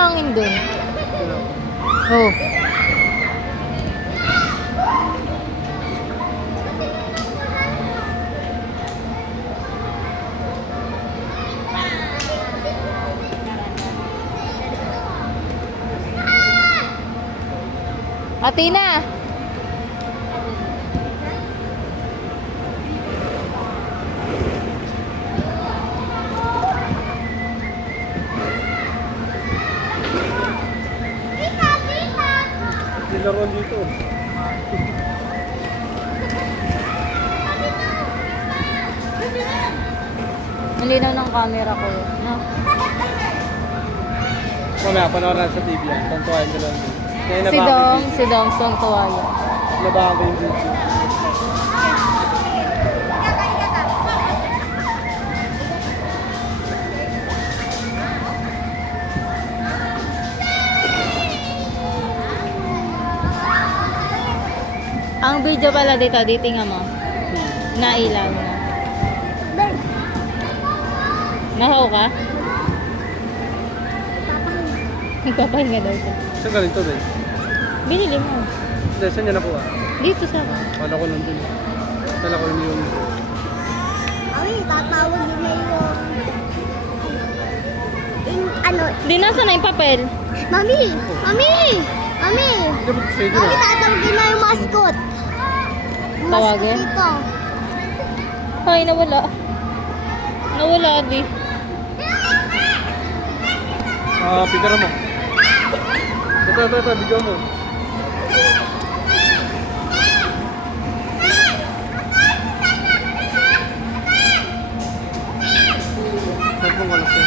hangin dun. Oh. Atina! Nilaruan dito. Malinaw ng camera ko. No? Mamaya, panoorin sa TV yan. Tantuahin ko lang. Si Dom, tuwa yan. Nabahan ko yung video. Ang video pala dito, tingnan mo. Nailaw na. Nahaw ka? Nagpapahinga daw siya. Saan galing to, Ben? Binili mo. Hindi, saan niya nakuha? Dito sa akin. Kala ko nandun. Kala ko nandun yun. Ay, tatawag din na yung ano. Di, nasa na yung papel? Mami! Mami! Mami! Hindi ba sa inyo Mami, na? tatawagin na yung mascot. Yung mascot Tawagin? dito. Ay, nawala. Nawala, di. Picture mo. Ito, video mo. Saan pong walang siya?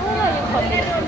Wala yung papel.